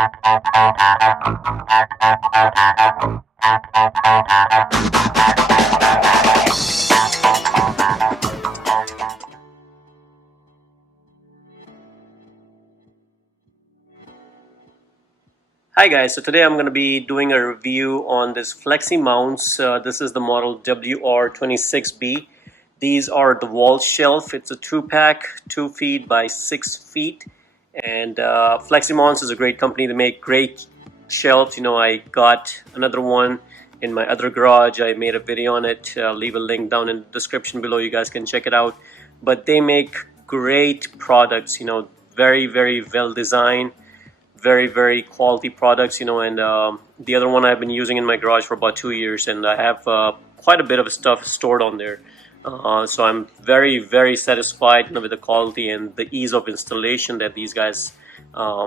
Hi guys, so today I'm going to be doing a review on this FLEXIMOUNTS. This is the model WR26B. These are the wall shelf. It's a 2-pack, 2 feet by 6 feet. And FLEXIMOUNTS is a great company. They make great shelves. You know, I got another one in my other garage. I made a video on it. I'll leave a link down in the description below. You guys can check it out. But they make great products, you know, very, very well designed. Very quality products, you know, and the other one I've been using in my garage for about 2 years, and I have quite a bit of stuff stored on there. So I'm very satisfied, you know, with the quality and the ease of installation that these guys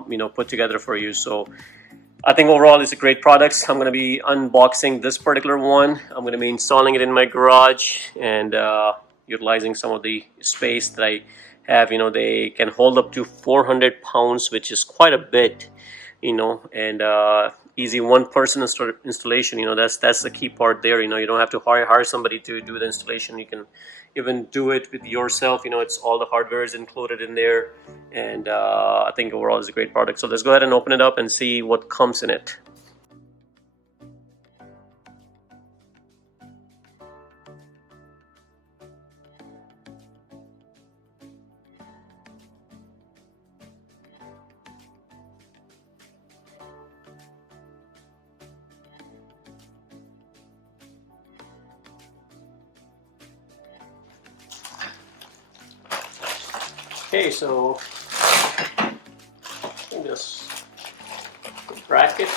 you know, put together for you. So I think overall it's a great product. I'm going to be unboxing this particular one. I'm going to be installing it in my garage and utilizing some of the space that I have. You know, they can hold up to 400 pounds, which is quite a bit, you know, and easy one-person installation. You know, that's the key part there. You know, you don't have to hire somebody to do the installation. You can even do it with yourself. You know, it's all the hardware is included in there, and I think overall it's a great product. So let's go ahead and open it up and see what comes in it. Okay, so just bracket.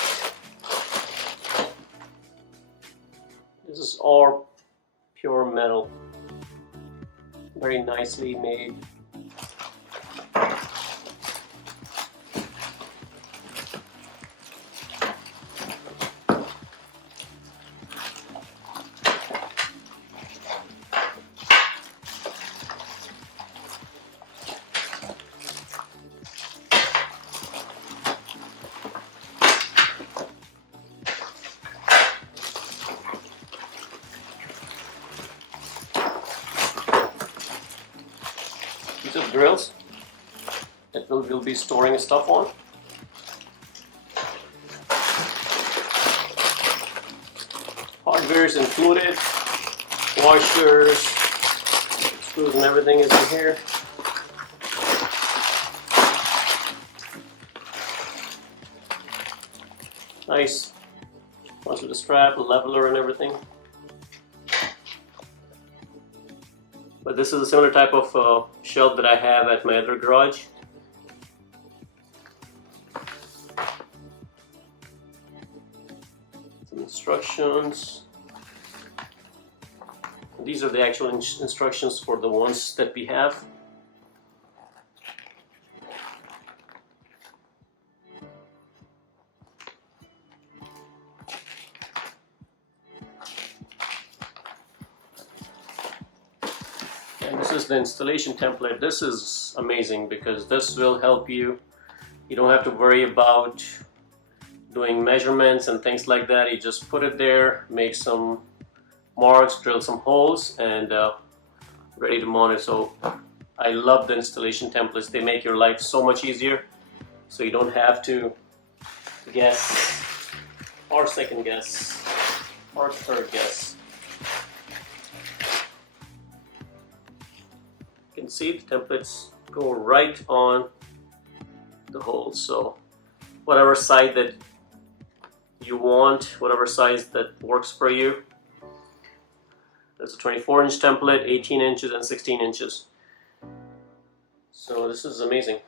This is all pure metal, very nicely made. These are drills that we'll be storing stuff on. Hardware is included, washers, screws and everything is in here. Nice. Comes with a strap, a leveler and everything. But this is a similar type of shelf that I have at my other garage. Some instructions. These are the actual instructions for the ones that we have. And this is the installation template. This is amazing because this will help you. You don't have to worry about doing measurements and things like that. You just put it there, make some marks, drill some holes, and ready to mount it. So I love the installation templates. They make your life so much easier, so you don't have to guess or second guess or third guess. You can see the templates go right on the holes, so whatever side that you want, whatever size that works for you. There's a 24-inch template, 18 inches and 16 inches. So this is amazing.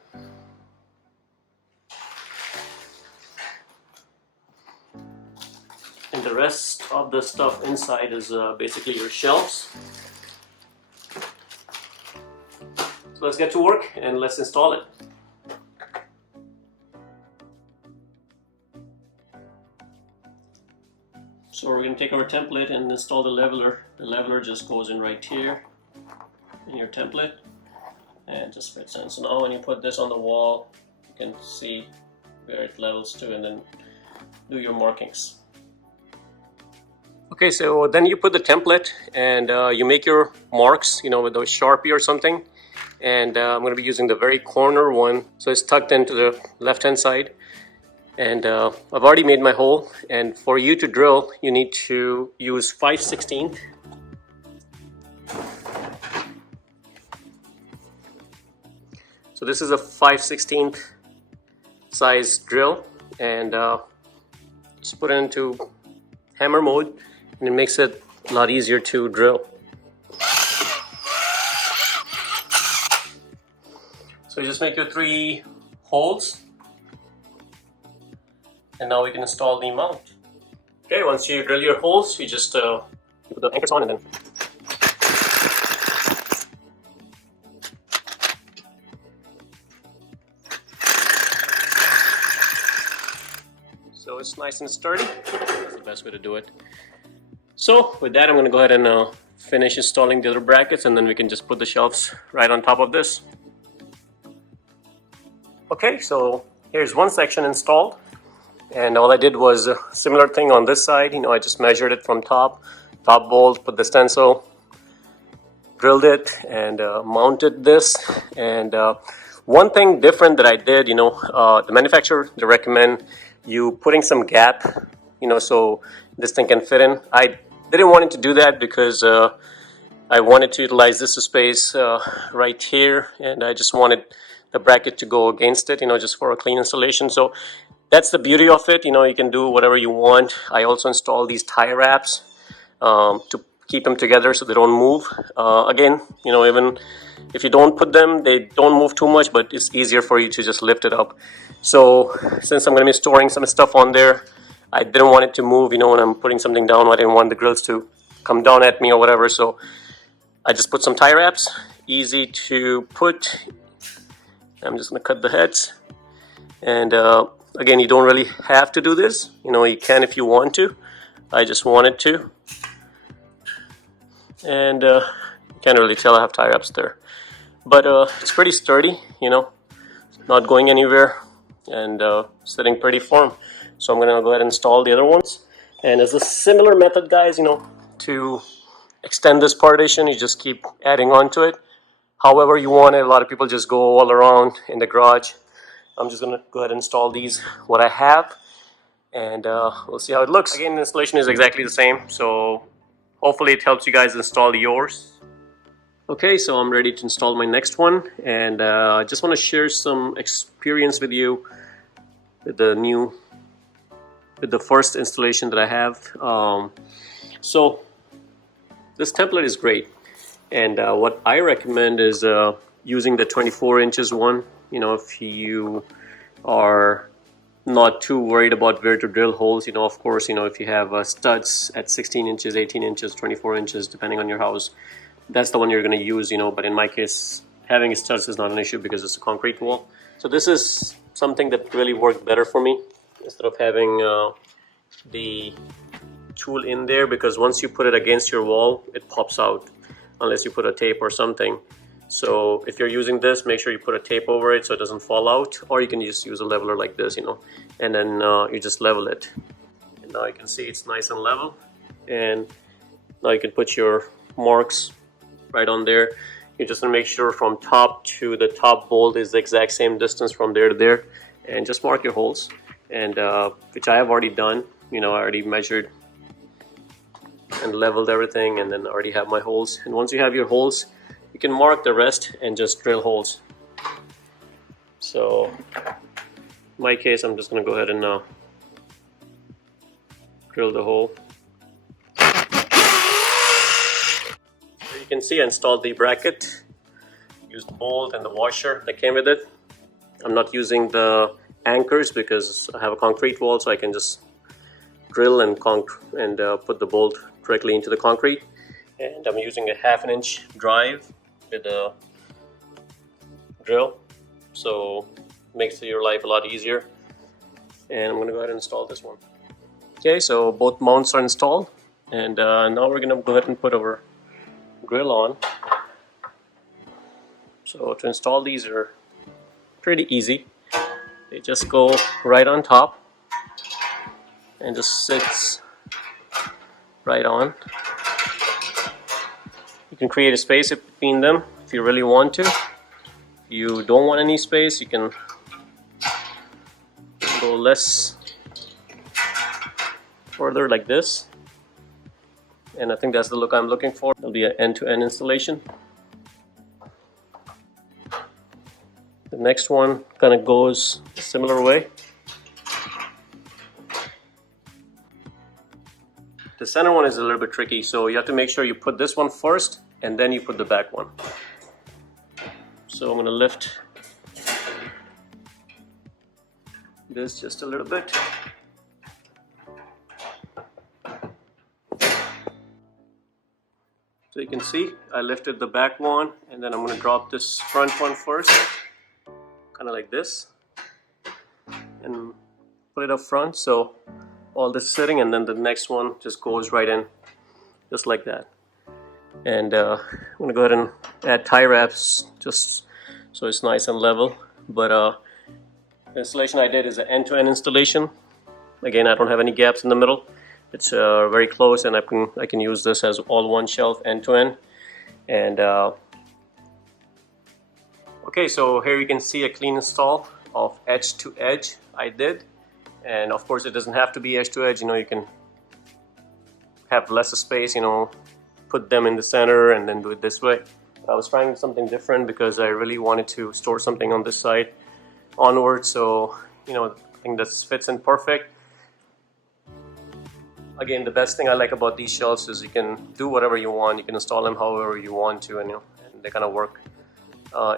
And the rest of the stuff inside is basically your shelves. So let's get to work and let's install it. So we're going to take our template and install the leveler. The leveler just goes in right here in your template and just fits in. So now when you put this on the wall, you can see where it levels to, and then do your markings. Okay, so then you put the template and you make your marks, you know, with a Sharpie or something. And I'm going to be using the very corner one, so it's tucked into the left hand side. And I've already made my hole, and for you to drill you need to use 5/16. So this is a 5/16 size drill, and just put it into hammer mode, and it makes it a lot easier to drill. So you just make your 3 holes, and now we can install the mount. Okay, once you drill your holes, you just you put the anchors on, and then so it's nice and sturdy. That's the best way to do it. So with that, I'm going to go ahead and finish installing the other brackets, and then we can just put the shelves right on top of this. Okay, so here's one section installed, and all I did was a similar thing on this side. You know, I just measured it from top bolt, put the stencil, drilled it, and mounted this. And one thing different that I did, you know, the manufacturer, they recommend you putting some gap, you know, so this thing can fit in. I didn't want it to do that because I wanted to utilize this space right here, and I just wanted the bracket to go against it, you know, just for a clean installation. So that's the beauty of it. You know, you can do whatever you want. I also installed these tie wraps to keep them together so they don't move. Again, you know, even if you don't put them, they don't move too much, but it's easier for you to just lift it up. So since I'm going to be storing some stuff on there, I didn't want it to move, you know, when I'm putting something down. I didn't want the grills to come down at me or whatever. So I just put some tie wraps, easy to put. I'm just going to cut the heads. And again, you don't really have to do this. You know, you can if you want to. I just wanted to. And you can't really tell I have tie wraps there. But it's pretty sturdy, you know, not going anywhere, and sitting pretty firm. So I'm going to go ahead and install the other ones. And it's a similar method, guys, you know, to extend this partition. You just keep adding on to it however you want it. A lot of people just go all around in the garage. I'm just going to go ahead and install these, what I have, and we'll see how it looks. Again, the installation is exactly the same, so hopefully it helps you guys install yours. Okay, so I'm ready to install my next one, and I just want to share some experience with you with the first installation that I have. So this template is great, and what I recommend is using the 24 inches one. You know, if you are not too worried about where to drill holes, you know, of course, you know, if you have studs at 16 inches, 18 inches, 24 inches, depending on your house, that's the one you're going to use, you know. But in my case, having studs is not an issue because it's a concrete wall. So this is something that really worked better for me, instead of having the tool in there, because once you put it against your wall, it pops out unless you put a tape or something. So if you're using this, make sure you put a tape over it so it doesn't fall out, or you can just use a leveler like this, you know, and then you just level it. And now you can see it's nice and level, and now you can put your marks right on there. You just want to make sure from top to the top bolt is the exact same distance from there to there, and just mark your holes, and which I have already done. You know, I already measured and leveled everything, and then I already have my holes. And once you have your holes, you can mark the rest and just drill holes. So in my case, I'm just going to go ahead and drill the hole. So you can see I installed the bracket, used the bolt and the washer that came with it. I'm not using the anchors because I have a concrete wall, so I can just drill and put the bolt directly into the concrete. And I'm using a 1/2 inch drive with a drill, so it makes your life a lot easier. And I'm going to go ahead and install this one. Okay, so both mounts are installed, and now we're going to go ahead and put our grill on. So to install these are pretty easy. They just go right on top and just sits right on. You can create a space between them if you really want to. If you don't want any space, you can go less further like this. And I think that's the look I'm looking for. It'll be an end-to-end installation. The next one kind of goes a similar way. The center one is a little bit tricky, so you have to make sure you put this one first and then you put the back one. So I'm going to lift this just a little bit. So you can see I lifted the back one, and then I'm going to drop this front one first, kind of like this, and put it up front so all this is sitting, and then the next one just goes right in just like that. And I'm going to go ahead and add tie wraps just so it's nice and level. But the installation I did is an end-to-end installation. Again, I don't have any gaps in the middle. It's very close, and I can use this as all one shelf end-to-end. And okay, so here you can see a clean install of edge to edge I did. And of course, it doesn't have to be edge to edge. You know, you can have less space, you know, put them in the center and then do it this way. I was trying something different because I really wanted to store something on this side onward. So, you know, I think this fits in perfect. Again, the best thing I like about these shelves is you can do whatever you want. You can install them however you want to, and, you know, and they kind of work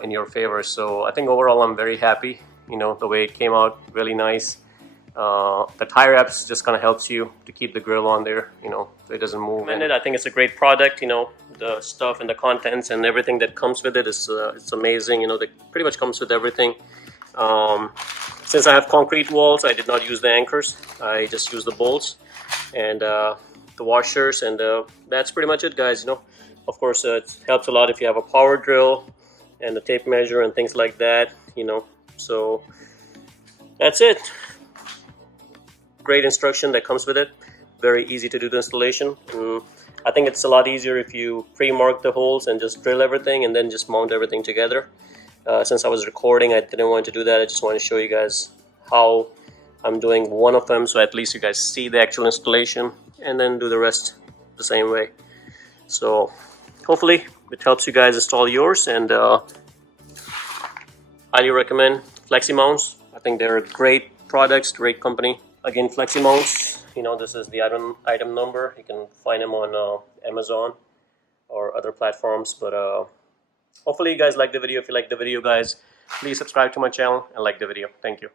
in your favor. So I think overall I'm very happy. You know, the way it came out, really nice. The tie wraps just kind of helps you to keep the grill on there, you know, so it doesn't move. And I think it's a great product. You know, the stuff and the contents and everything that comes with it is it's amazing. You know, it pretty much comes with everything. Since I have concrete walls, I did not use the anchors. I just used the bolts and the washers, and that's pretty much it, guys. You know, of course, it helps a lot if you have a power drill and the tape measure and things like that. You know, so that's it. Great instruction that comes with it. Very easy to do the installation. I think it's a lot easier if you pre-mark the holes and just drill everything and then just mount everything together. Since I was recording, I didn't want to do that. I just want to show you guys how I'm doing one of them, so at least you guys see the actual installation, and then do the rest the same way. So hopefully it helps you guys install yours, and highly recommend FLEXIMOUNTS. I think they're great products, great company. Again, FLEXIMOUNTS, you know, this is the item number. You can find them on Amazon or other platforms. But hopefully you guys like the video. If you like the video, guys, please subscribe to my channel and like the video. Thank you.